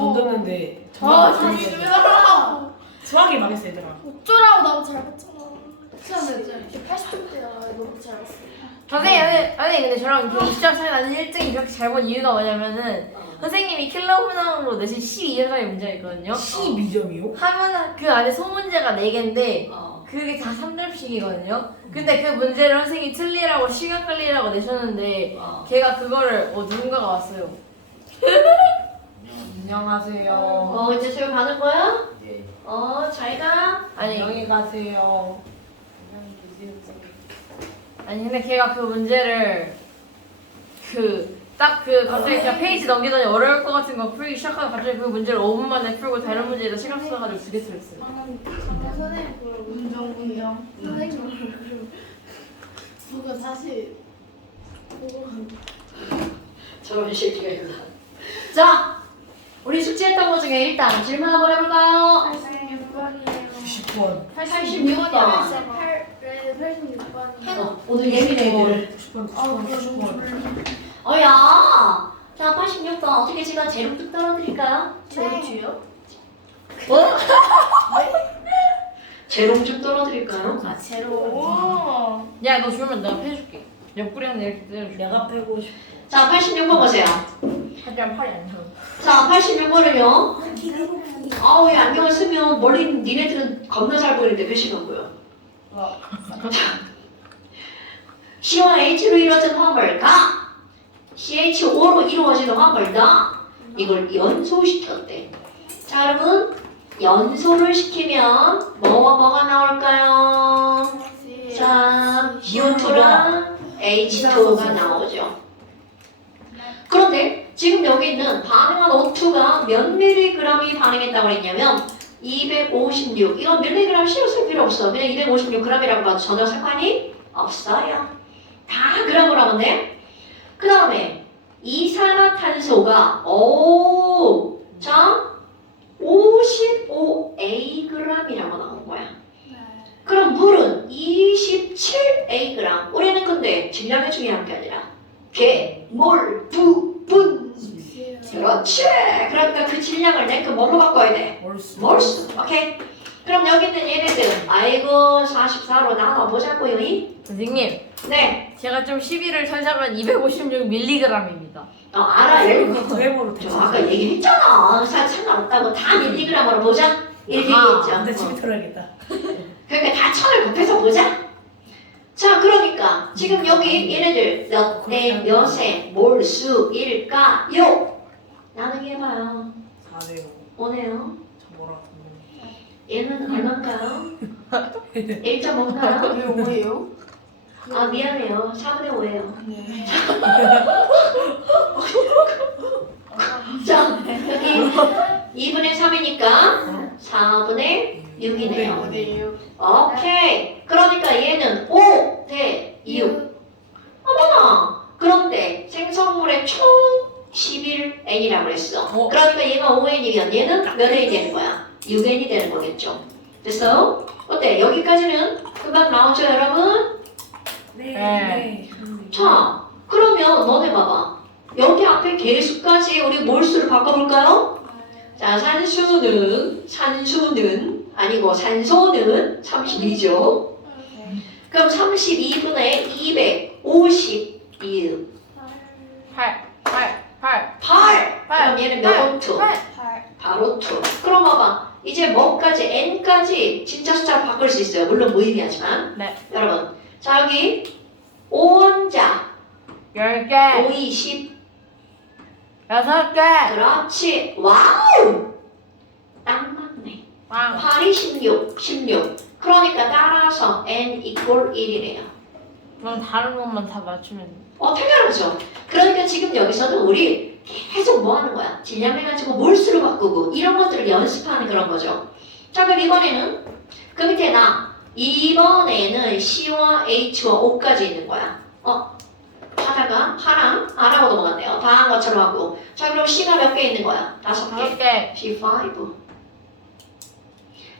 던졌는데 조용히 좀 해달라고. 수학이 망했어 얘들아. 어쩌라고 나도 잘 봤잖아. 시간 몇 점? 80점대야. 너무 잘 봤어. 선생님, 근데 저랑 시험 차이 나는 1등이 그렇게 잘 본 이유가 뭐냐면은 선생님이 킬러문항으로 내신 12점짜리 문제가 있거든요. 12점이요? 하면은 그 안에 소문제가 4개인데 그게 다 3점씩이거든요. 근데 그 문제를 선생님이 틀리라고 시간 끌리라고 내셨는데 걔가 그거를 누군가가 왔어요. 안녕하세요. 이제 집에 가는 거야? 네. 잘 가. 안녕히 가세요. 아니 근데 걔가 그 문제를 갑자기 그냥 페이지 넘기더니 어려울 것 같은 거 풀기 시작하고 갑자기 그 문제를 5분 만에 풀고 다른 문제에다 시간 써가지고 2개 틀렸어요. 선생님 그걸 운정. 선생님 그걸 보고 다시 보고 간다. 저런 새끼가 있구나. 자, 우리 숙제했던 것 중에 일단 질문 한번 해볼까요? 86번이에요. 90번. 86번. 86번이에요. 오늘 예민해 애들. 90번, 90번, 90번. 어야. 자, 86번 어떻게 제가 제로뚝 떨어드릴까요? 제로투요? 뭐? 제로뚝 떨어드릴까요? 아 제로. 야 너 주면 내가 패줄게. 옆구리랑 이렇게 때려줄게. 내가 빼고 싶어. 자, 86번 보세요. 하지만 팔이 안 서. 자, 86번은요. 왜 안경을 쓰면 멀리 니네들은 겁나 잘 보이는데 표시가 안 보여. C와 H로 이루어진 화물과 CHO로 이루어지는 화물과 이걸 연소시켰대. 자, 여러분 연소를 시키면 뭐와 뭐가 나올까요? 자, CO2랑 H2가 나오죠. 그런데 지금 여기 있는 반응한 O2가 몇 밀리그램이 반응했다고 했냐면 256. 이건 밀리그램 신경 쓸 필요 없어. 그냥 256g이라고 봐도 전혀 상관이 없어요. 다 그램으로 하면 돼. 그 다음에 이산화탄소가 자 55Ag이라고 나온 거야. 그럼 물은 27A. 우리는 근데 질량이 중요한 게 아니라 개, 몰, 부, 분. 그렇지. 그러니까 그 질량을 내 그 뭘로 바꿔야 돼? 몰수. 몰수. 오케이. 그럼 여기 있는 얘네들 아이고 44로 나눠보자고요. 선생님, 네. 제가 좀 시비를 털자면 256mg입니다. 알아요. 그거 그램으로 저 아까 얘기했잖아. 상관없다고 다 밀리그램으로 보자. 이렇게 얘기했죠. 근데 집에 털어야겠다. 그러니까 다 천을 곱해서 보자. 자, 그러니까 지금 여기 얘네들 몇 대 몇의 몰수일까요? 나누기 해봐요. 4네요. 오네요. 저 뭐라 얘는 얼마인가요? 1.5인가요? 왜 5예요? 아, 미안해요. 4분의 5예요. 네. 자, 여기 2분의 3이니까 4분의 6이네요. 5대6. 오케이. 그러니까 얘는 5 대 6. 어머나. 그런데 생성물의 총 11N이라고 했어. 그러니까 얘가 5N이면 얘는 몇 N이 되는 거야? 6N이 되는 거겠죠. 됐어? 어때? 여기까지는 금방 나오죠, 여러분? 네. 자, 그러면 너네 봐봐. 여기 앞에 개수까지 우리 몰수를 바꿔볼까요? 자, 산소는 아니고 산소는 32죠. 그럼 32분의 252. 8. 그럼 얘는 몇 오투? 8. 8오투. 그럼 봐봐. 이제 뭐까지? n까지 진짜 숫자를 바꿀 수 있어요. 물론 무의미하지만. 네. 여러분. 자, 여기 5원자 10개. 5, 20. 6개. 그렇지. 와우! 딱 맞네. 왕. 8이 16. 그러니까 따라서 n equal 1이래요. 그럼 다른 것만 다 맞추면 당연하죠. 그러니까 지금 여기서는 우리 계속 뭐 하는 거야? 질량해가지고 몰수를 바꾸고 이런 것들을 연습하는 그런 거죠. 자, 그럼 이번에는 그 밑에 이번에는 C와 H와 O까지 있는 거야. 하다가 파랑 R하고 넘어갔네요. 다 한 것처럼 하고. 자, 그럼 C가 몇 개 있는 거야? 5개. 5개. C5.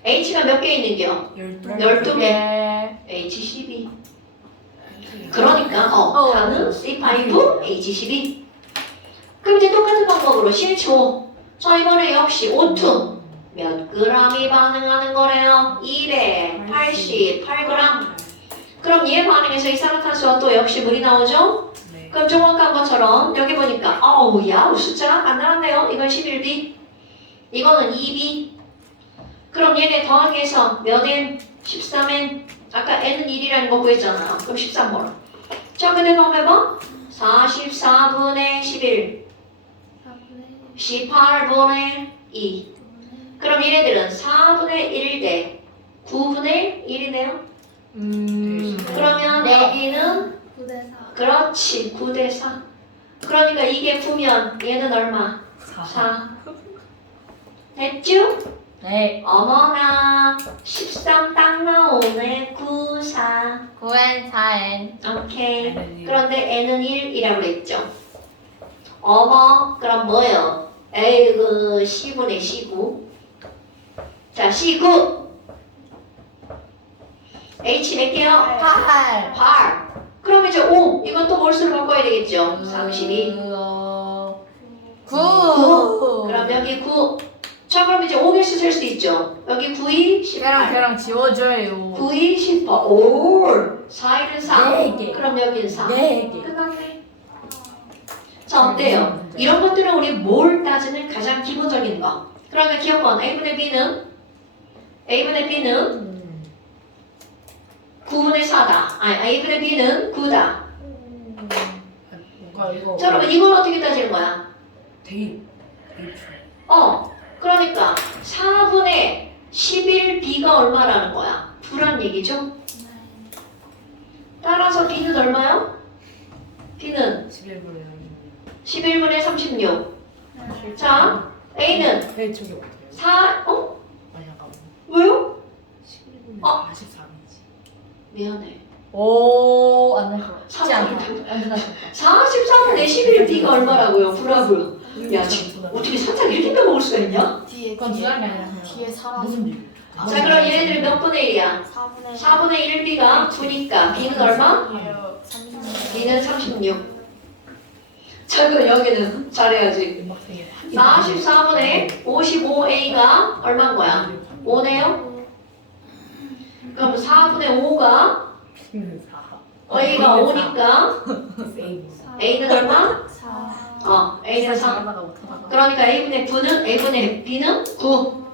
H가 몇 개 있는겨? 12개. H12. 그러니까 다는 C5, H12. 그럼 이제 똑같은 방법으로 CHO 자, 이번에 역시 O2 몇 g이 반응하는 거래요? 288g. 그럼 얘 반응해서 이산화탄소와 또 역시 물이 나오죠? 네. 그럼 정확한 것처럼 여기 보니까 어우 야 숫자가 안 나왔네요. 이건 11B, 이거는 2B. 그럼 얘네 더하기 해서 몇 N? 13N. 아까 N은 1이라는 거 구했잖아요. 그럼 13번호. 자, 근데 한번 해봐. 44분의 11, 18분의 2. 그럼 얘네들은 4분의 1 대 9분의 1이네요. 그러면 네. 여기는 9대 4. 그렇지 9대 4. 그러니까 이게 9면 얘는 얼마? 4. 됐죠? 네. 어머나 13 딱 나오네. 9, 4. 9N, 4N. 오케이. N은 일. 그런데 N은 1이라고 그랬죠. 어머 그럼 뭐요? 에이그 C분의 C9. 자 C9 H 몇 개요? 8. 8. 그럼 이제 5. 이건 또 몰수로 바꿔야 되겠죠. 32. 9. 그럼 여기 9. 자 그럼 이제 5개씩 셀 수 있죠. 여기 9이 걔랑 18. 걔랑 지워줘요. 9이 18. 오. 4일은 4. 네 개. 그럼 여기는 4. 네 개. 끝났네. 자 어때요? 이런 것들은 우리 뭘 따지는 가장 기본적인 거. 그러면 기억번 A분의 B는 9분의 4다. 아니 A분의 B는 9다. 뭔가 이거 자 그러면 이걸 어떻게 따지는 거야? 데이 그러니까 4분의 11B가 얼마라는 거야? 9란 얘기죠? 따라서 B는 얼마요? B는 11분의 11분의 36. 자, A는 네 저기 어때요? 4, 아니 잠깐만 왜요? 11분의 어? 43이지 미안해. 오, 안 됐어. 쉽지 않다. 43. 안 됐다. 43분의 11B가 얼마라고요? 9라고요. 야, 지금 어떻게 살짝 이렇게 빼먹을 수가 있냐? 뒤에 그건 누가 게 아니라. 뒤에 사람. 무슨 일? 자, 그럼 얘네들이 몇 분의 1이야? 4분의 4분의 1B가 9니까 B는 얼마? 36. B는 36. 자, 그럼 여기는 잘해야지. 음악생이네 44분의 55A가 얼마인 거야? 5네요? 그럼 4분의 5가 B는 4 A가 5니까 A는 얼마? 4. A는 3. 잘하다가 못하다가. 그러니까 A분의 9는 A분의 B는 9.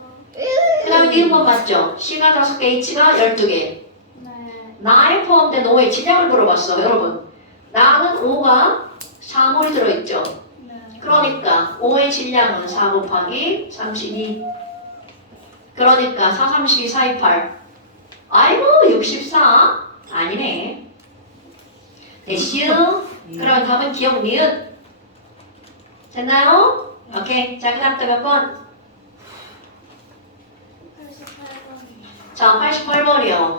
그 다음에 니은번 맞죠? C가 5개, H가 12개. 네. 나에 포함된 5의 질량을 물어봤어, 여러분. 나는 5가 4몰이 들어있죠. 네. 그러니까 5의 질량은 4 곱하기 32. 그러니까 4, 32, 4, 2, 8. 아이고 64? 아니네. 됐슈? 그럼 답은 기억 니은. 됐나요? 오케이. 자, 그 다음 또 몇 번? 88번. 자, 88번이요.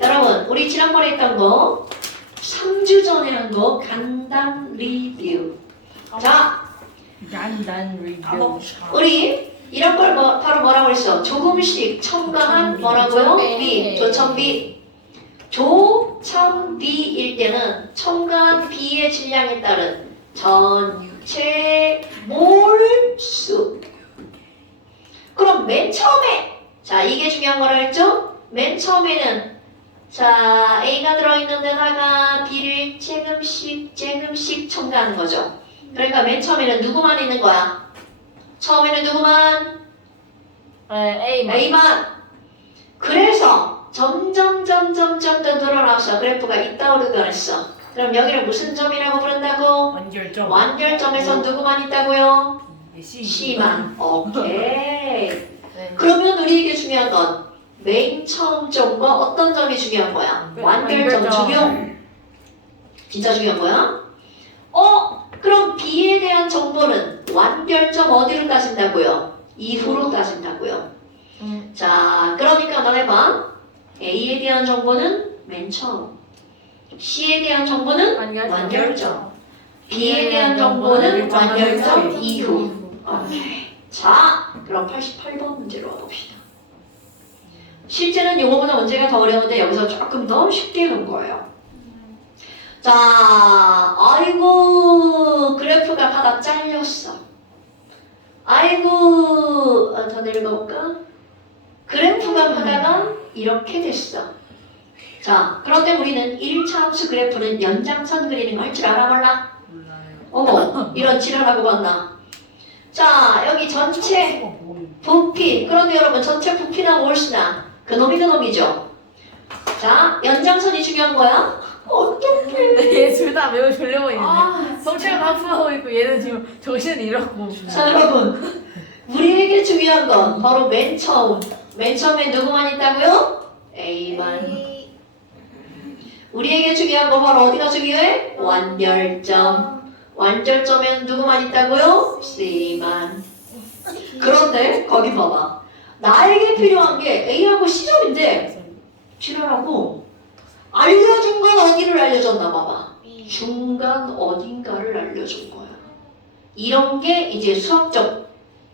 여러분, 우리 지난번에 했던 거 3주 전에 한 거 간단 리뷰. 자, 간단 리뷰. 우리 이런 걸 바로 뭐라고 했어? 조금씩 첨가한 뭐라고요? 조첨비. B, 조첨비. 조첨비일 때는 첨가한 B의 질량에 따른 전체 몰수. 그럼 맨 처음에 자 이게 중요한 거라 했죠? 맨 처음에는 자 A가 들어있는 데다가 B를 조금씩 첨가하는 거죠. 그러니까 맨 처음에는 누구만 있는 거야? 처음에는 누구만? A만. A만. 그래서 점점 더 늘어나서 그래프가 이따오르게 했어. 그럼 여기를 무슨 점이라고 부른다고? 완결점 완결점에서 누구만 있다고요? C C만. 오케이. 네. 그러면 우리에게 중요한 건 맨 처음 점과 어떤 점이 중요한 거야? 완결점 완결점. 중요. 진짜 중요한 거야? 그럼 B에 대한 정보는 완결점 어디로 따진다고요? 이후로 따진다고요. 자, 그러니까 너 해봐. A에 대한 정보는 맨 처음. C에 대한 정보는 완결점. B에 대한 정보는 완결점 이후. 오케이. 자, 그럼 88번 문제로 와봅시다. 실제는 이거보다 문제가 더 어려운데 여기서 조금 더 쉽게 해놓은 거예요. 자, 아이고 그래프가 바닥 잘렸어. 아이고, 더 내려가볼까? 그래프가 하다가 이렇게 됐어. 자, 그런데 우리는 1차 함수 그래프는 연장선 그리는 거 할 줄 알아 몰라? 몰라요. 어머, 이런 지랄하고 봤나? 자, 여기 전체 뭐임? 부피. 그런데 여러분 전체 부피나 몰수나 그놈이 그놈이죠. 자, 연장선이 중요한 거야. 어떡해. 얘 둘 다 매우 졸려 보이는데. 아, 성체가 하품하고 있고 얘는 지금 정신을 잃었고. 자, 여러분 우리에게 중요한 건 바로 맨 처음에 누구만 있다고요? A만. 우리에게 중요한 건 바로 어디가 중요해? 완결점. 완결점에는 누구만 있다고요? C만. 그런데 거기 봐봐. 나에게 필요한 게 A하고 C점인데 지랄하고 알려준 건 어디를 알려줬나 봐봐. 중간 어딘가를 알려준 거야. 이런 게 이제 수학적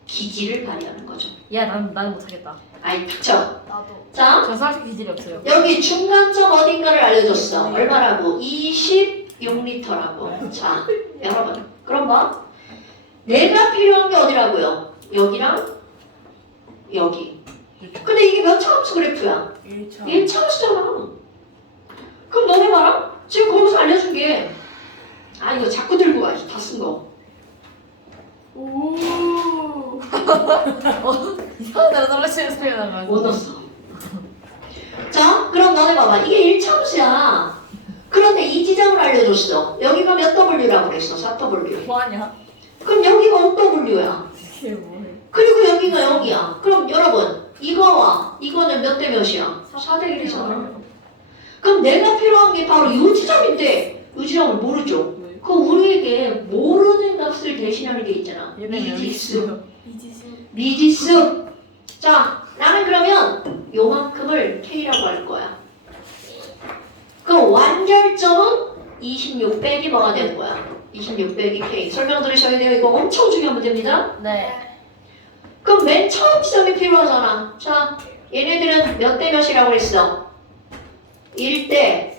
기질을 발휘하는 거죠. 야, 난 못하겠다. 아이 닥쳐. 나도. 자, 저 수학적 기질이 없어요. 여기 중간점 어딘가를 알려줬어. 얼마라고? 26리터라고. 자, 여러분. 그럼 봐. 내가 필요한 게 어디라고요? 여기랑 여기. 근데 이게 몇 차 함수 그래프야? 1차. 1차 함수잖아. 그럼 너네 봐라. 지금 거기서 알려준 게 이거 자꾸 들고 가. 다 쓴 거. 오. 이상한 데로 떨어지는 소리가 나가지고. 못 넣었어. 자, 그럼 너네 봐봐. 이게 1차 함수야. 그런데 이 지점을 알려줬어. 여기가 몇 W라고 그랬어? 4W. 뭐하냐? 그럼 여기가 5W야. 이게 뭐해? 그리고 여기가 여기야. 그럼 여러분, 이거와 이거는 몇 대 몇이야? 4대 1이잖아. 그럼 내가 필요한 게 바로 이 지점인데 이 지점을 모르죠? 그 우리에게 모르는 값을 대신하는 게 있잖아. 미지수. 미지수. 자, 나는 그러면 요만큼을 K라고 할 거야. 그럼 완결점은 26 빼기 뭐가 되는 거야? 26 빼기 K. 설명 들으셔야 돼요. 이거 엄청 중요한 문제입니다. 네. 그럼 맨 처음 지점이 필요하잖아. 자, 얘네들은 몇 대 몇이라고 했어? 1대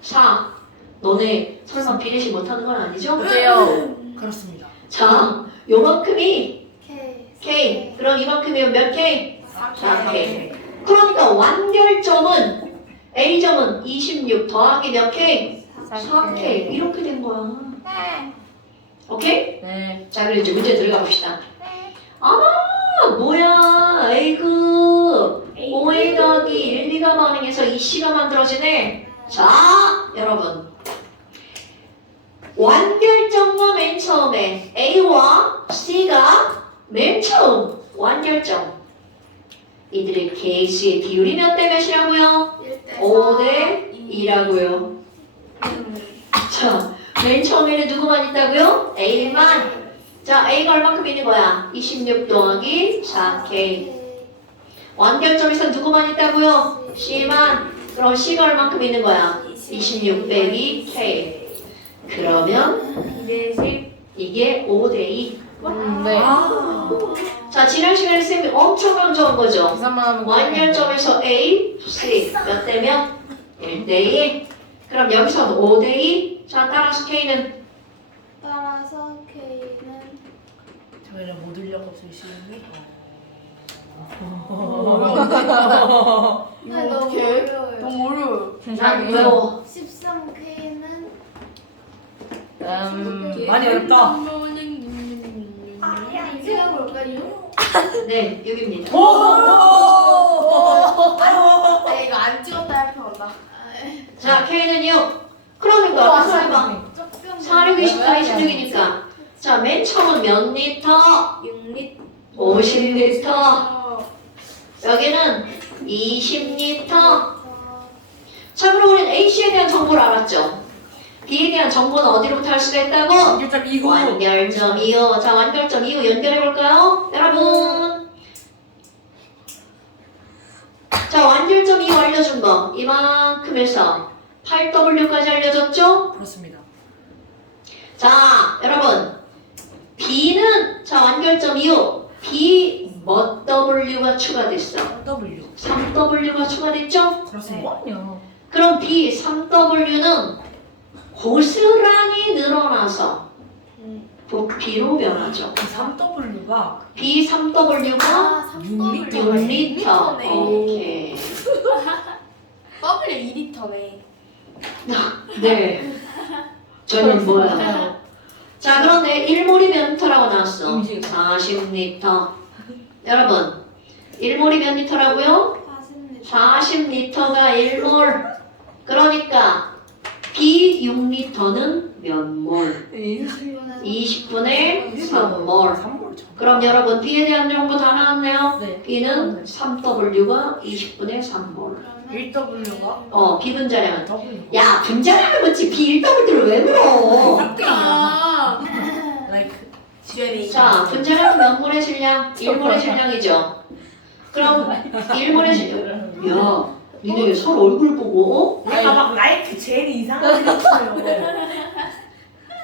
4. 너네 설마 비례식 못하는 건 아니죠? 어때요? 그렇습니다. 자, 요만큼이 K. K. 그럼 이만큼이면 몇 K? 4K. 4K. 그러니까 완결점은 A점은 26 더하기 몇 K? 4K. 이렇게 된 거야. 오케이? 네. 자, 그럼 이제 문제 들어가 봅시다. 뭐야, 에이그 5A 더하기 1, 2가 반응해서 이 C가 만들어지네. 자, 여러분 완결점과 맨 처음에 A와 C가 맨 처음 완결점 이들의 개수의 비율이 몇 대 몇이라고요? 5대 2라고요. 자, 맨 처음에는 누구만 있다고요? A만. 자, A가 얼마큼 있는 거야? 26 더하기 4K. 완결점에서 누구만 있다고요? C만. 그럼 C가 얼마큼 있는 거야? 26 빼기 K. 그러면 2대10. 이게 5대2. 네. 자, 지난 시간에 쌤이 엄청 강조한 거죠. 계산만 하면 완결점에서 A, C 몇 대 몇? 1대2. 그럼 여기서 5대2. 자, 따라서 K는 따라서 K는 저희는 못 올려가지고 시험이. 아니, 너무 어려워요. 너무 어려워요. 난 괜찮아요. 외워. 13K는 많이 어렵다. 찍어볼까요? 네, 여기입니다. 아 이거 안 찍었다 할 뻔하다. 자, K는 6. 그러니까 어디서 해봐. 4, 6, 24, 26이니까. 자, 맨 처음은 몇 리터? 6리터. 50리터. 여기는 20리터. 자, 그럼 우리는 A씨에 대한 정보를 알았죠? B에 대한 정보는 어디로부터 할 수가 있다고? 완결점 이후. 자, 완결점 이후 연결해볼까요? 여러분. 자, 완결점 이후 알려준 거. 이만큼에서 8W까지 알려줬죠? 그렇습니다. 자, 여러분. B는, 자, 완결점 이후. B, 몇 W가 추가됐어? W. 3W가 추가됐죠? 그렇습니다. 뭐하냐? 그럼 B, 3W는 고스란히 늘어나서 부피로 변하죠. 그 3W가 3W가 B3W가 아 6리터. 6리터. 네. 오케이. W 2리터네. 네. 저는 뭐야? 자, 그런데 1몰이 몇 리터라고 나왔어? 음식. 40리터. 여러분, 1몰이 몇 리터라고요? 40리터. 40리터가 1몰. 그러니까 B6리터는 몇 몰? 20분의 3몰. 3몰 그럼 여러분 B에 대한 정보 다 나왔네요? 네. B는 3W가 20분의 3몰. 1W가 B 분자량은 W. 야 분자량을 묻지 B1W를 왜 물어? 아. like 자 분자량은 몇 몰의 질량? 1몰의 질량이죠. 그럼 1몰의 질량 야 니네 왜 서로 얼굴 보고 내가 막 라이프 제일 이상하게 했어요.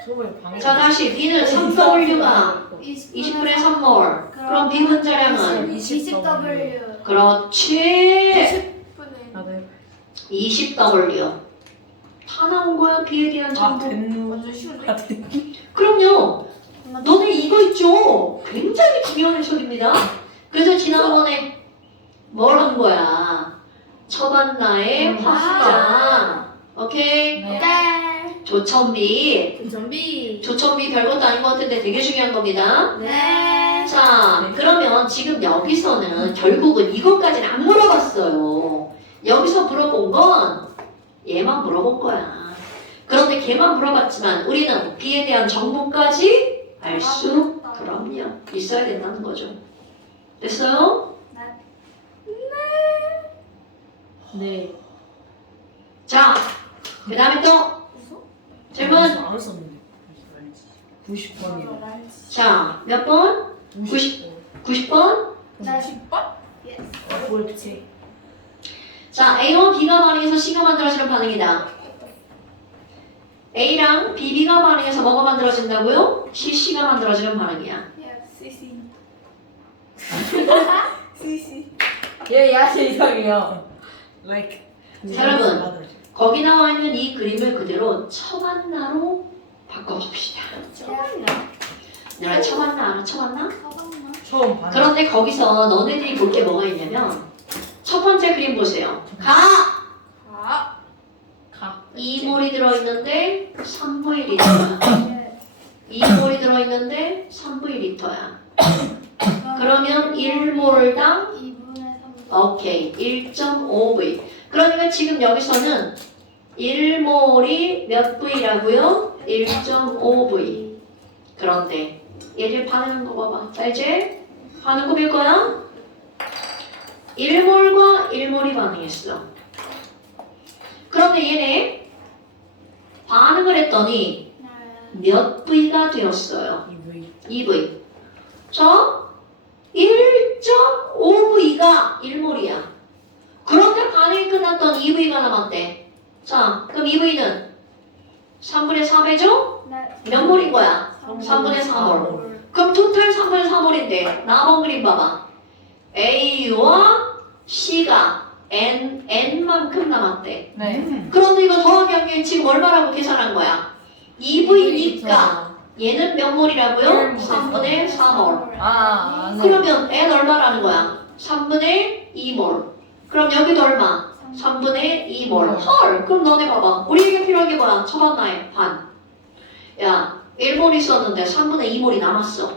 저걸 방해. 자 다시 B는 3W가 20분의 3몰. 그럼 B 분자량은 20W. 그렇지 10분의. 아, 네. 20W. 다 나온 거야 B에 대한 아 정보. 됐누. 완전 쉬운데? 그럼요. 너네 이거 있죠? 굉장히 중요한 해석입니다. 그래서 지난번에 뭘 한 거야? 처반나의 화장. 오케이? 네. 네. 조천비. 좀비. 조천비 별것도 아닌 것 같은데 되게 중요한 겁니다. 네. 자, 그러면 지금 여기서는 결국은 이것까지는 안 물어봤어요. 여기서 물어본 건 얘만 물어본 거야. 그런데 걔만 물어봤지만 우리는 B에 대한 정보까지 알 수 그럼요 있어야 된다는 거죠. 됐어요? 네. 자, 그 다음에 또 질문. 안 썼는데. 90번이요. 자, 몇 번? 90번? 나 10번? 옳지. 자, A와 B가 반응해서 C가 만들어지는 반응이다. A랑 BB가 반응해서 뭐가 만들어진다고요? CC가 만들어지는 반응이야. CC. 얘 야시 이상이요. like 자, 여러분. 거기 나와 있는 이 그림을 그대로 처만나로 바꿔봅시다. 너네 처만나 알아? 처만나? 처음 봐. 그런데 거기서 너네들이 볼 게 뭐가 있냐면 첫 번째 그림 보세요. 아. 2몰이 들어있는데 3V리터야. 2몰이 들어있는데 3V리터야. 그러면 1몰당 2분의 3. 오케이 1.5V. 그러니까 지금 여기서는 1몰이 몇 V라고요? 1.5V. 그런데 얘들 반응한 거 봐봐. 자 이제 반응 꾸밀 거야. 1몰과 1몰이 반응했어. 그런데 얘네 반응을 했더니 몇 V가 되었어요? 2V. 자, 1.5V가 1몰이야. 그런데 반응이 끝났던 2V가 남았대. 자, 그럼 2V는 3분의 4배죠? 몇 몰인 거야? 3분의 4몰. 그럼 토탈 3분의 4몰인데 남은 그림 봐봐. A와 C가 N만큼 남았대. 네. 그런데 이거 더하기 하기엔 지금 얼마라고 계산한 거야? 2V니까 얘는 몇 몰이라고요? 3분의 4몰. 아, 네. 그러면 N 얼마라는 거야? 3분의 2몰. 그럼 여기도 얼마? 3분의 2몰. 헐! 그럼 너네 봐봐. 우리에게 필요한 게 뭐야? 처반나의 반. 야, 1몰 있었는데 3분의 2몰이 남았어.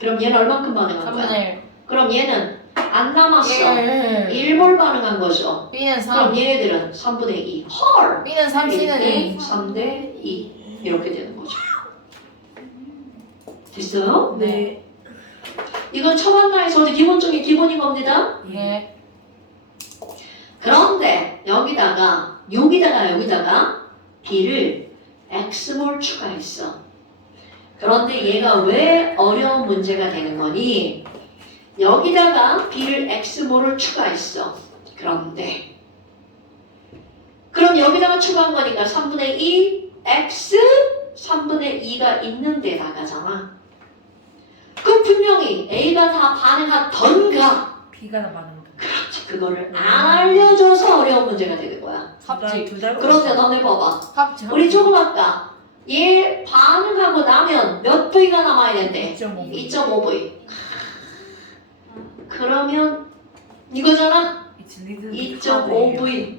그럼 얘는 얼만큼 반응한 거야? 3분의 1. 그럼 얘는 안 남았어. 1. 1몰 반응한 거죠. B는 3. 그럼 얘네들은 3분의 2. 헐! B는 3, C는 2. 3대 2. 이렇게 되는 거죠. 됐어요? 네. 이건 처반나에서 기본적인 기본인 겁니다. 네. 그런데 여기다가 B를 X몰 추가했어. 그런데 얘가 왜 어려운 문제가 되는 거니? 여기다가 B를 X몰을 추가했어. 그런데 그럼 여기다가 추가한 거니까 3분의 2 X 3분의 2가 있는 데다가잖아. 그럼 분명히 A가 다 반응하던가 B가 많은 거. 그렇지 그거를 안 알려줘서 어려운 문제가 되는 거야. 합지. 그런데 너네 봐봐. 합지. 우리 조금 아까 얘 반응하고 나면 몇 V가 남아야 된대? 2.5. 2.5V. 그러면 이거잖아. It's little 2.5V.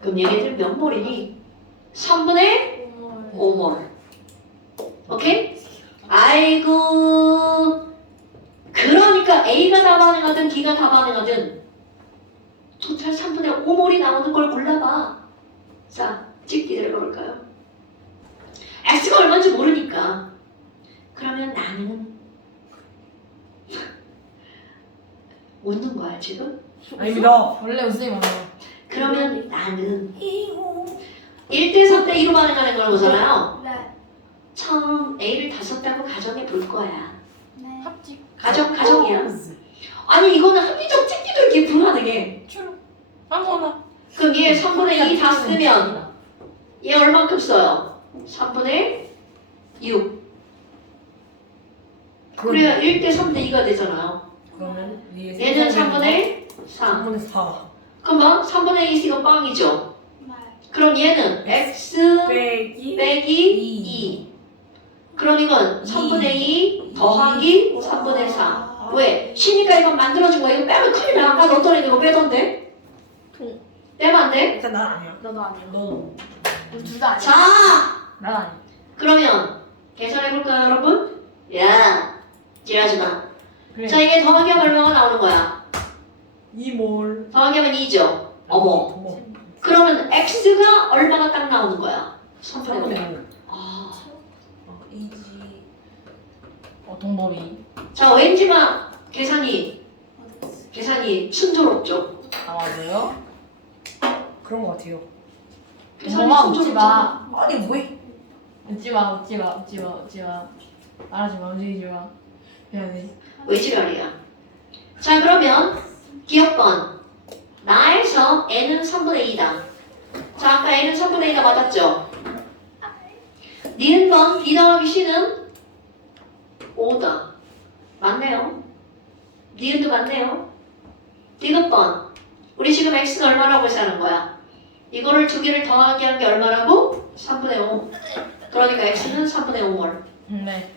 그럼 얘네들 몇 몰이니? 3분의 5몰. 오케이? 아이고. 그러니까 A가 다 반응하든 B가 다 반응하든 토탈 3분의 5몰이 나오는 걸 골라봐. 자, 찍기 들어볼까요? X가 얼마인지 모르니까. 그러면 나는 웃는 거야 지금? 아닙니다. 원래 웃음이 많아요. 그러면 나는 1대 3대 2로 반응하는 걸 보잖아요. 네. 처음 A를 다 썼다고 가정해 볼 거야. 네. 합직. 가정이야. 아니 이거는 합리적 찍기도 이렇게 불가능해. 아무거나. 그럼 얘 3분의 2 다 쓰면 얘 얼만큼 써요? 3분의 6. 그래야 1대 3대 2가 되잖아요. 그러면 위에 얘는 3분의 4. 3분의 4 그러면 3분의 2 이거 빵이죠. 네. 그럼 얘는 x 빼기 빼기 2. 그럼 이건 3분의 2 더하기 3분의 4. 왜? 쉬니까 이건 만들어준 거야. 이거 빼면 큰일 나. 아까 넣었더니 이거 빼던데? 빼면 안 돼? 일단 난 아니야. 너도 아니야. 너 우리 둘 다 아니야. 자! 난 아니. 그러면 계산해볼까요 여러분? 야! 지랄하지 마. 그래. 자 이게 더하기 하면 얼마가 나오는 거야? 2몰. 더하기 하면 2죠? 어머. 그러면 x가 얼마가 딱 나오는 거야? 3분의 5. 3분의 5. 아. 이지. 동범이. 자 왠지 막 계산이 순조롭죠? 아 맞아요? 그런 거 같아요. 계산이 엄마 웃지 순조롭잖아. 마. 아니 왜? 웃지 마. 웃지 마. 웃지 마. 웃지 마. 말하지 마. 움직이지 마. 미안해. 왜 지랄이야? 자 그러면 기억번 나에서 n은 3분의 2다. 자 아까 n은 3분의 2다 맞았죠? 니은번 b 더하기 c는 5다. 맞네요. 니은도 맞네요. 디귿번 우리 지금 x는 얼마라고 하는 거야? 이거를 두 개를 더하기 한 게 얼마라고? 3분의 5. 그러니까 x는 3분의 5몰. 네.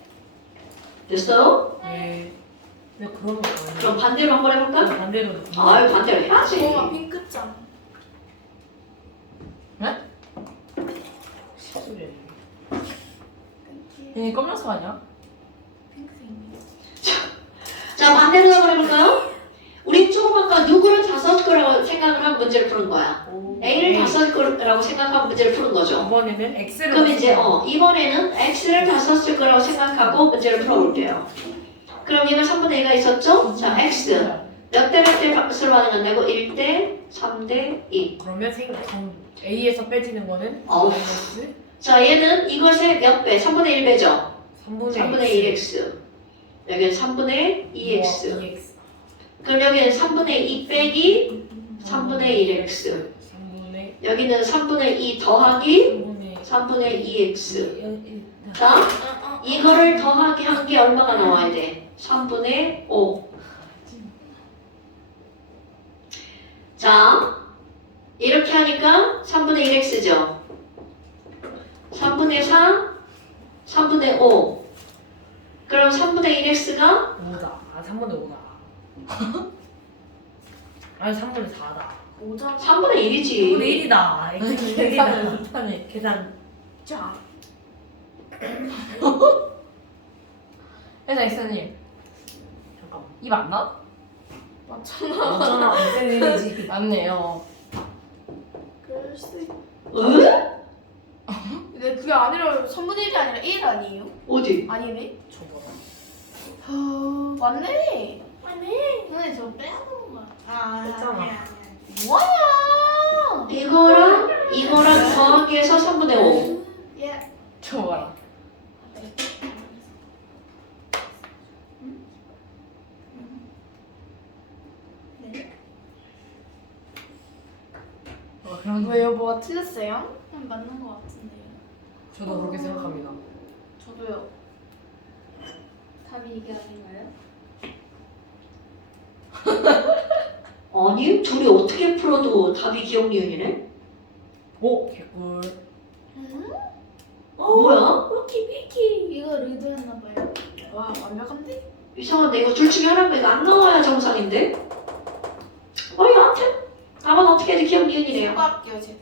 됐어요? 네. 근데 그런 거 아니야. 그럼 반대로 한번 해볼까? 반대로. 아유 반대로 해야지. 뭐가 핑크잖아. 실수래. 얘 검정색 아니야? 핑크색이네. 자 반대로 한번 해볼까요? 우리 조금 아까 누구를 다 썼을 거라고 생각을 하고 문제를 푸는 거야. A를 다 썼을 거라고 생각하고 문제를 푸는 거죠. 이번에는 X를. 그럼 이제 이번에는 X를 다 썼을 거라고 생각하고 문제를 풀어볼게요. 그럼 얘가 3분의 2가 있었죠? 자 X 몇 대 몇 대 값을 반응한다고? 1대 3대 2. 그러면 A에서 빼지는 거는 어우. X 자 얘는 이것의 몇 배? 3분의 1배죠? 3분의 3분의 1X. 여기는 3분의 2X. 2X. 그럼 여기는 3분의 2 빼기 3분의 1X. 3분의 여기는 3분의 2 더하기 3분의 3분의 2X. 2X. 자, 이거를 더하기 한 게 얼마가 나와야 돼? 3분의 5. 자, 이렇게 하니까 3분의 1X죠. 3분의 4, 3분의 5. 그럼 3분의 1X가 5다. 아 3분의 5다. 아니 3분의 4다. 5점 3분의 1이지. 3분의 1이다. 계산을 1이다. 못하네. 계산. 자. 그래서 X님 잠깐만. 입 안 나? 맞잖아. 어쩌나 X는 1이지. 맞네요. 그럴 수 있. 응? 근데 그게 아니라 3분의 1이 아니라 1 아니에요? 어디? 아니네. 저거. 맞네. 맞네. 근데 저 빼는 거야. 했잖아. 뭐야? 이거랑 더하기해서 3분의 5. 예. 저 봐라. 그런 왜요? 뭐가 틀렸어요? 맞는 거 같은데요. 저도 그렇게 생각합니다. 저도요. 답이 이게 아닌가요? 아니, 둘이 어떻게 풀어도 답이 기억 니은이네? 오 개꿀. 뭐야? 로키 비키. 이거 의도했나 봐요. 와 완벽한데? 이상한데 이거 둘 중에 하나가 이거 안 나와야 정상인데? 여하튼 답은 어떻게 해도 기억 니은이래요. 할게요 제가.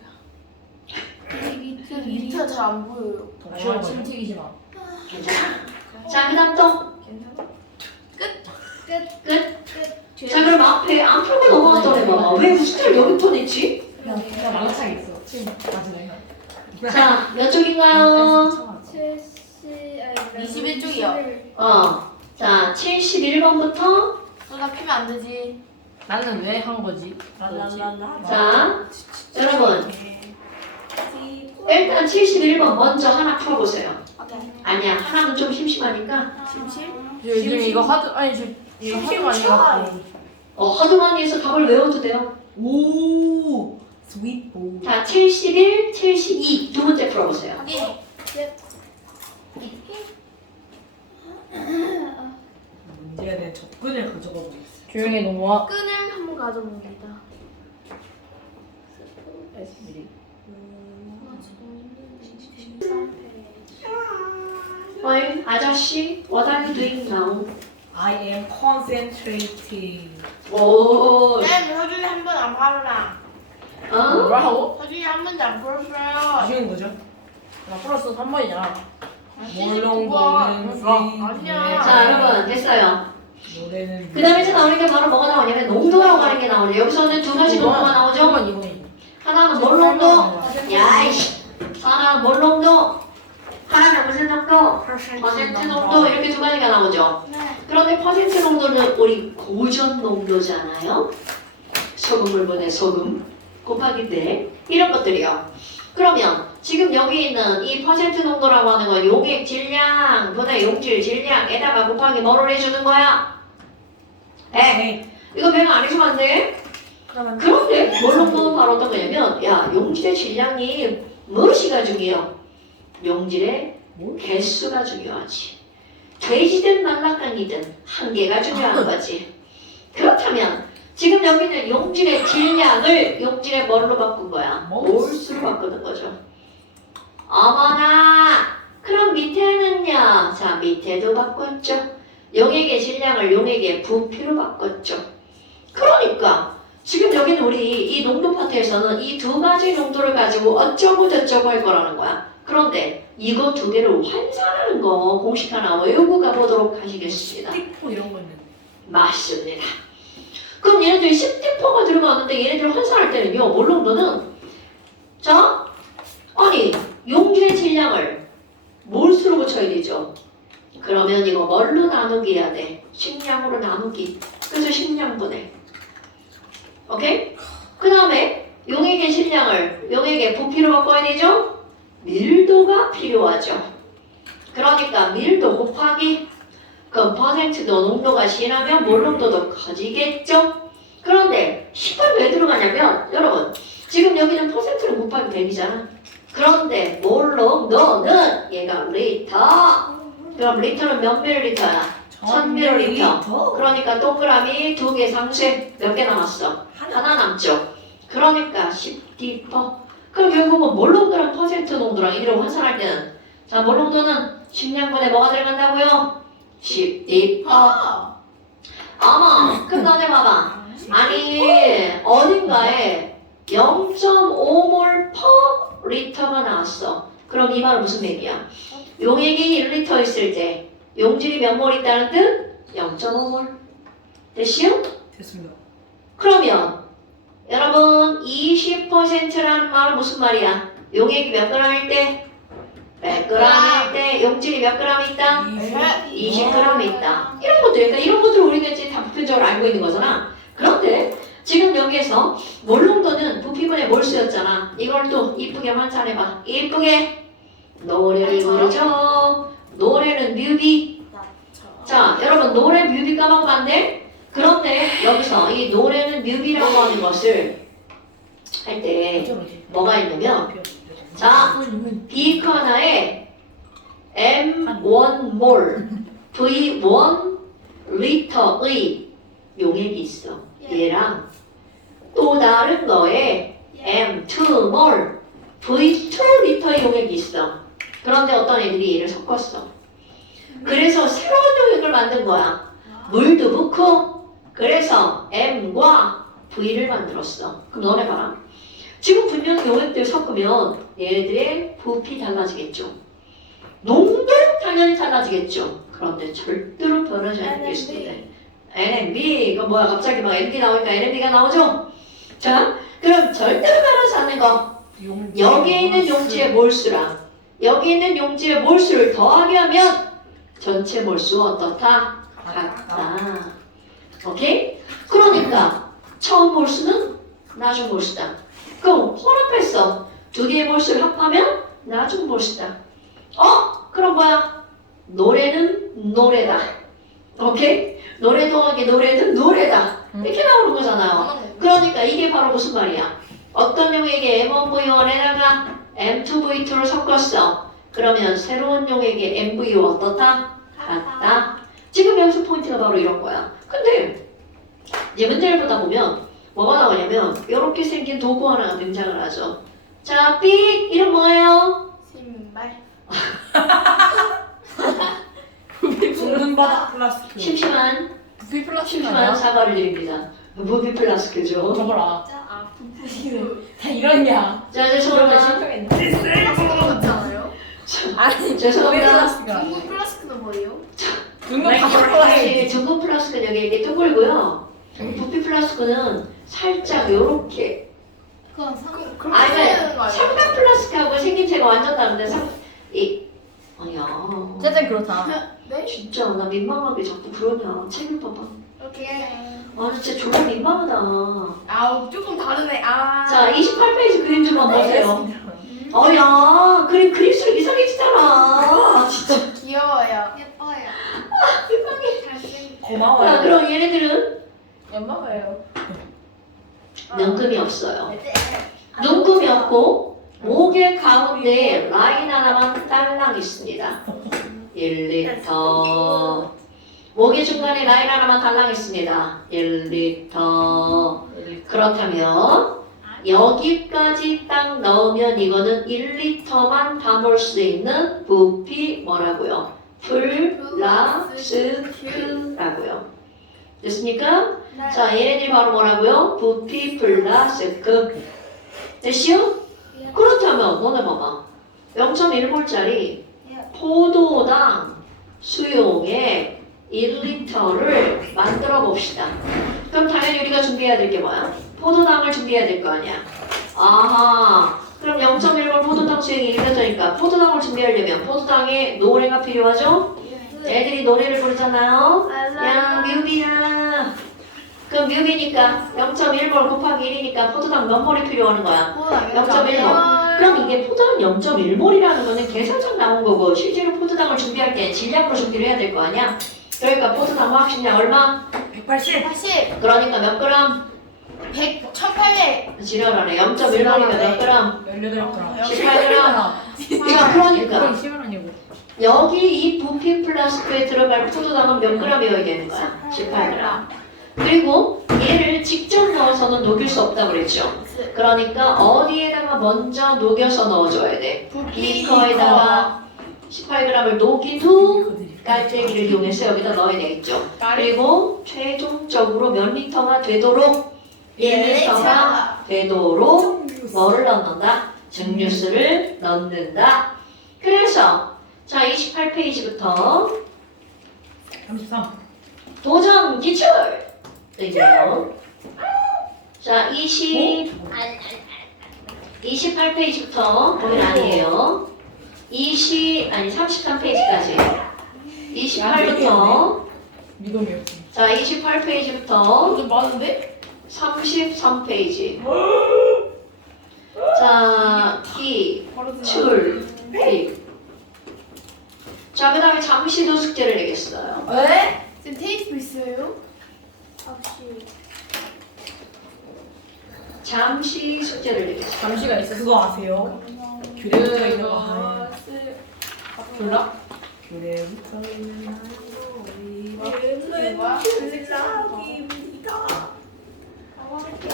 밑에 잘 안 보여요. 덕시원 침 튀기지 마. 괜찮아. 자, 그 다음 또. 끝. 끝. 자, 그럼 안 풀고 넘어갔던 해봐. 왜 숫자를 여기부터 냈지? 그냥 망치하게 있어. 침 맞으네. 자, 몇 쪽인가요? 21쪽이요. 자, 71번부터. 나 피면 안 되지. 나는 왜 한 거지? 자, 여러분. 일단 71번 먼저 하나 풀어보세요. 아니야, 하나는 좀 심심하니까. 요즘 이거 하도 아니 저 이거 하도 많이 갖고. 하도 많이 해서 답을 외워도 돼요. 오 스윗보. 자, 71, 72 두 번째 풀어보세요. 확인. 문제에 대한 접근을 가져가 보겠어. 조용히 넘어와. 끈을 한번 가져봅니다. 어이, 아저씨, what are you doing now? I am concentrating. 오, 쌤, 서준이 한 번 안 팔라. 뭐라고? 서준이 한 번도 안 풀었어요. 아쉬운 거죠? 나 플러스 3번이잖아. 몰롱도는 아니야. 자, 여러분, 됐어요. 노래는 그 다음에 이제 나오는 게 바로 뭐가 나오냐면 농도라고 하는 게 나오죠. 여기서는 두 가지 농도가 나오죠. 1번, 2번이. 하나는 뭘 농도? 야이씨. 하나는 뭘 농도? 하나는 무슨 농도? 퍼센트 농도 이렇게 두 가지가 나오죠. 네. 그런데 퍼센트 농도는 우리 고전 농도잖아요. 소금물분의 소금 곱하기 대 이런 것들이요. 그러면 지금 여기 있는 이 퍼센트 농도라고 하는 건 용액 질량 분의 용질 질량에다가 곱하기 뭐를 해주는 거야? 에 이거 배가 안 해주면 안 돼? 그런데 뭘로 바로 어떤 거냐면 야 용질의 질량이 무엇이가 중요해요? 용질의 개수가 중요하지. 돼지든 말라깡이든 한계가 중요한 거지. 그렇다면 지금 여기는 용질의 질량을 용질의 뭘로 바꾼 거야? 몰수로 바꾸는 거죠. 어머나 그럼 밑에는요? 자 밑에도 바꿨죠. 용액의 질량을 용액의 부피로 바꿨죠. 그러니까 지금 여기는 우리 이 농도 파트에서는 이 두 가지 농도를 가지고 어쩌고 저쩌고 할 거라는 거야. 그런데 이거 두 개를 환산하는 거 공식 하나 외우고 가보도록 하시겠습니다. 스티커 이런 거 있는데. 맞습니다. 그럼 얘네들이 10디퍼가 들어가는데 얘네들 환산할 때는요. 몰롱도는 자 아니 용질의 질량을 몰수로 고쳐야 되죠. 그러면 이거 뭘로 나누기 해야 돼? 식량으로 나누기. 그래서 식량분해. 오케이? 그 다음에 용액의 질량을 용액의 부피로 바꿔야 되죠? 밀도가 필요하죠. 그러니까 밀도 곱하기 그럼 퍼센트도 농도가 심하면 몰농도도 커지겠죠? 그런데 10은 왜 들어가냐면 여러분 지금 여기는 퍼센트를 곱하기 100이잖아. 그런데 몰농도는 얘가 리터. 그럼 리터는 몇 밀리리터야? 1000ml. 그러니까 동그라미 2개 상쇄 몇 개 남았어? 하나 남죠. 그러니까 10디퍼. 그럼 결국은 몰농도랑 퍼센트 농도랑 이대로 환산할 때는 자 몰농도는 식량분에 뭐가 들어간다고요? 10디퍼. 어머 그럼 너네 봐봐. 아니 어딘가에 0.5몰 퍼 리터가 나왔어. 그럼 이 말은 무슨 얘기야? 용액이 1리터 있을 때 용질이 몇 몰 있다는 뜻? 0.5몰. 됐시요? 됐습니다. 그러면 여러분 20%라는 말은 무슨 말이야? 용액이 몇 g일 때? 100g일 때 용질이 몇 g 있다? 20g 있다. 이런 것들, 그러니까 이런 것들을 우리가 이제 다 보편적으로 알고 있는 거잖아. 그런데 지금 여기에서 몰농도는 부피분의 몰수였잖아. 이걸 또 이쁘게 환산해봐. 이쁘게 노래를 부르죠. 노래는 뮤비. 자, 여러분 노래 뮤비 까먹으면 안 돼? 그런데 여기서 이 노래는 뮤비라고 하는 것을 할 때 뭐가 있냐면 자, 비커 하나에 M1몰 V1 리터의 용액이 있어. 얘랑 또 다른 거에 M2몰 V2 리터의 용액이 있어. 그런데 어떤 애들이 얘를 섞었어. 그래서 새로운 용액을 만든 거야. 물도 붓고 그래서 M과 V를 만들었어. 그럼 너네 봐라. 지금 분명히 용액들 섞으면 얘들의 부피 달라지겠죠. 농도 당연히 달라지겠죠. 그런데 절대로 변하지 않겠습니다. NMB 이거 뭐야 갑자기 막 MB 나오니까 NMB가 나오죠? 자 그럼 절대로 변하지 않는 거 여기에 있는 용지의 몰수랑 여기 있는 용지의 몰수를 더하게 하면 전체 몰수 어떻다? 같다. 오케이? 그러니까 처음 몰수는 나중 몰수다. 그럼 혼합했어. 두 개의 몰수를 합하면 나중 몰수다. 그럼 뭐야? 노래는 노래다. 오케이? 노래 더하기 노래는 노래다. 이렇게 나오는 거잖아요. 그러니까 이게 바로 무슨 말이야? 어떤 용액에 M1V1에다가 M2V2를 섞었어. 그러면 새로운 용액에 MVO 어떻다? 같다. 지금 여기서 포인트가 바로 이런 거야. 근데 이제 문제를 보다 보면 뭐가 나오냐면 이렇게 생긴 도구 하나가 등장을 하죠. 자, 삑! 이름 뭐예요? 신발. 죽는 바닥 플라스틱. 심심한 부피 플러스 심심한 아니야? 사과를 드립니다. 무비 플라스크죠. 저거라. 아, 다 이러냐? 자, 저거라 죄송합니다. 신청했네. 그렇잖아요. 아니 죄송합니다. 플라스가 중국 플라스크는 뭐예요? 중국 네, 바삭 사실 중국 플라스크는 여기 이렇게 둥글고요. 부피 플라스크는 살짝 요렇게 그건 그렇게 아니, 쓰는 거 아니에요? 삼각 플라스크하고 생김새가 완전 다른데 아니야. 어쨌든 그렇다. 네? 진짜 나 민망하게 자꾸 그러냐. 책 읽어봐. 이렇게. 아, 나 진짜 정말 민망하다. 아우 조금 다르네. 아. 자, 28페이지 그림 좀 한번 보세요. 야, 그릴수록 이상해지잖아. 진짜. 귀여워요. 예뻐요. 민망해. 잘생. 자, 고마워요. 그럼 얘네들은 연마가요. 눈금이 없어요. 눈금이 없고 목의 가운데에 라인 하나만 딸랑 있습니다. 1리터. 목의 중간에 라인 하나만 달랑 있습니다. 1리터. 그렇다면 여기까지 딱 넣으면 이거는 1리터만 담을 수 있는 부피 뭐라고요? 플라스크라고요. 됐습니까? 네. 자, 얘네들이 바로 뭐라고요? 부피 플라스크. 됐시요? 그렇다면 너네 봐봐. 0.1몰짜리 포도당 수용액 1리터를 만들어 봅시다. 그럼 당연히 우리가 준비해야 될 게 뭐야? 포도당을 준비해야 될 거 아니야. 아하. 그럼 0.1몰 포도당 수용액이 1리터니까 포도당을 준비하려면 포도당에 노래가 필요하죠? 애들이 노래를 부르잖아요. 야, 뮤비야. 그럼 뮤비니까 0.1몰 곱하기 1이니까 포도당 몇 몰이 필요하는 거야? 0.1몰. 그럼 이게 포도당 0.1몰이라는 거는 계산상 나온 거고 실제로 포도당을 준비할 때 질량으로 준비를 해야 될 거 아니야? 그러니까 포도당 화학식량 얼마? 180. 80. 그러니까 몇 그램? 100. 1800. 지랄하네. 0.1몰이면 몇 그램? 18g. 18g. 자, 그러니까 20원이고. 여기 이 부피 플라스크에 들어갈 포도당은 몇 그램이어야 되는 거야? 18g. 그리고 얘를 직접 넣어서는 녹일 수 없다고 그랬죠? 그러니까 어디에다가 먼저 녹여서 넣어줘야 돼? 비커에다가 18g을 녹인 후 깔때기를 이용해서 여기다 넣어야 되겠죠? 그리고 최종적으로 몇 리터가 되도록 1리터가 되도록 뭐를 넣는다? 증류수를 넣는다. 그래서 자 28페이지부터 33. 도전 기출! 이제요. 자 28페이지부터 거긴 아니에요. 33페이지까지 28부터 미동이었지. 자 28페이지부터 오늘 많은데? 33페이지 자 바로 기출 자 그 다음에 잠시도 숙제를 내겠어요. 왜? 지금 테이프 있어요? 잠시 숙제를 내겠어요. 잠시가 있어. 그거 아세요? 교대부터 있는 거 아세요? 몰라? 교대부터 있는 뭐야?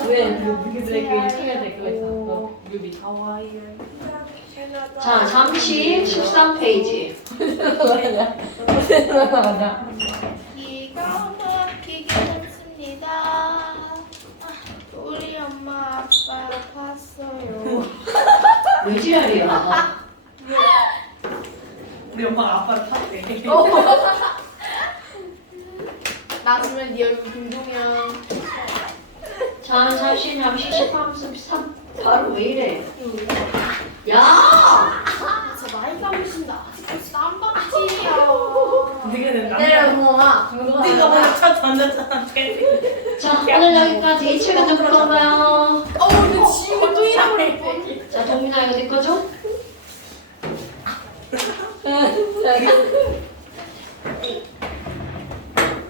왜? 그 뮤비들의 그 인터넷에 그거 있어. 뮤비. 자 잠시 13페이지 맞아. 이거는 우리 엄마 아빠 봤어요. 왜 지랄이야? 우리 엄마가 아빠를 탔대. 나중에 네 얼굴 궁금해. 자, 잠시 13 바로 왜 이래? 야! 진짜 많이 까부신다. 아직까지 깜빡지야. 네가 내려 뭐 강도가 네가 먼저 차 던졌잖아. 걔. 자, 오늘 여기까지 책은 좀 풀어봐요. 근데 지금 또 이러고 뻔. 자, 동민아 이거 네 거죠?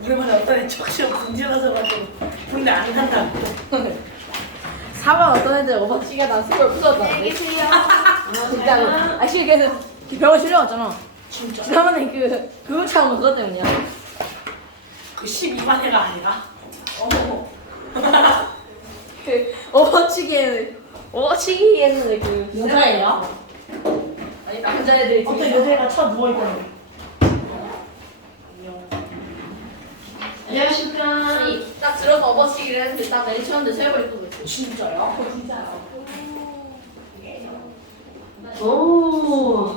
우리 반에 어떤 애 척시험 분질러져가지고 군대 안 간다. 4번 어떤 애들 오버치가 나 스골 부쉈다. 안녕히 계세요. 진짜로. 아 실제로 병원 실려왔잖아. 진짜. 지난번에 그거 차온 거 그것 때문이야. 그 12만 애가 아니라. 어머. 그 오버치기 했는데 그 여자애야? 아니 남자애들이 어떤 여자애가 차 누워있거든. 안녕하십니까. 아니 딱 들어서 오버치기를 했는데 딱 내리쳤는데 세월이 또 됐어. 진짜요? 진짜요. 오.